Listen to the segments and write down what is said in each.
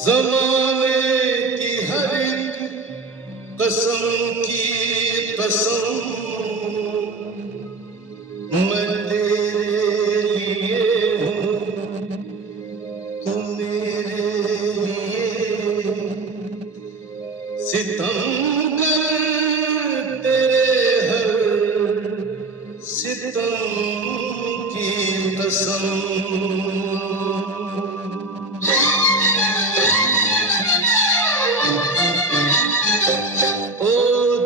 ज़माने की हर एक कसम की कसम मैं तेरे लिए हूँ, तू मेरे लिए। सितम कर तेरे हर सितम की कसम। ओ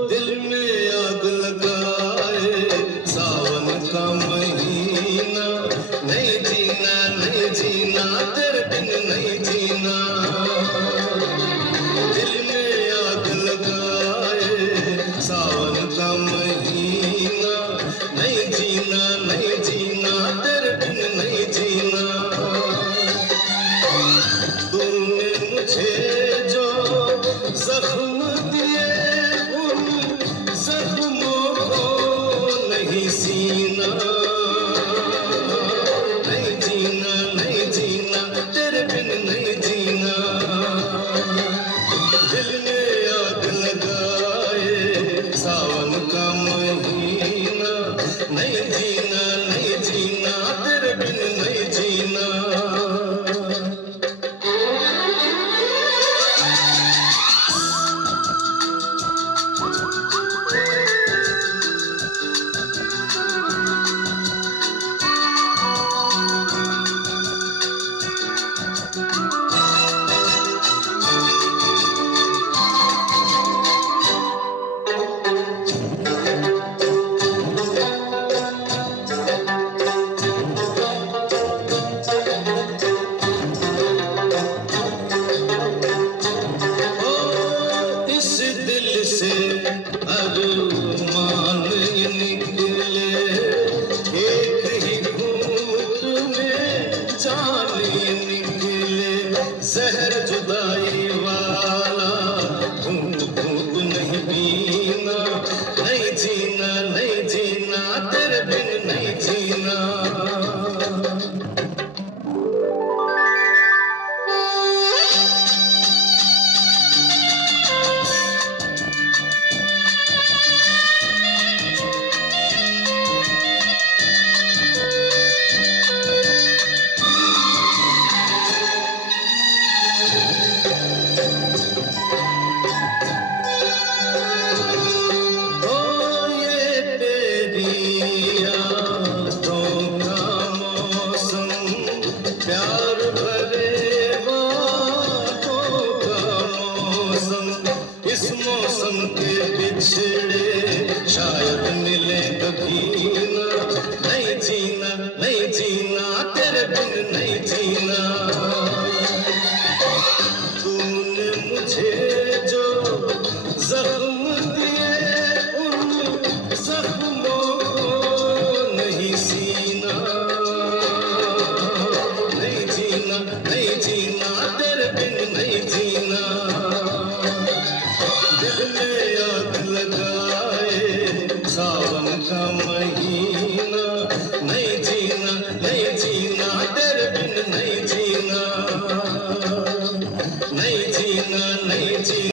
दिल में आग लगाए सावन का महीना, नहीं जीना नहीं जीना तेरे बिन नहीं जीना। दिल में आग लगाए सावन का महीना, नहीं जीना नहीं जीना तेरे बिन नहीं जीना। तूने मुझे जो जख्म दिए उन जख्मों को नहीं सीना, नहीं जीना नहीं जीना तेरे बिन नहीं जीना। दिल में आग लगाए सावन का महीना, नहीं जीना नहीं जीना तेरे बिन नहीं जीना। से अरमान निकले एक ही घूंट में जान निकले। जहर जुदाई वाला घूंट घूंट नहीं पीना, नहीं जीना नहीं जीना तेरे बिन नहीं जीना। प्यार भरे बातों का मौसम, इस मौसम के बिछड़े शायद मिले कभी ना। नहीं जीना नहीं जीना तेरे बिन नहीं जीना। तूने मुझे जो जख्म दिए उन जख्मों को नहीं सीना, नहीं जीना तेरे बिन नहीं जीना। दिल में आग लगाए सावन का महीना, नहीं जीना नहीं जीना तेरे बिन नहीं जीना, नहीं जीना नहीं जीना।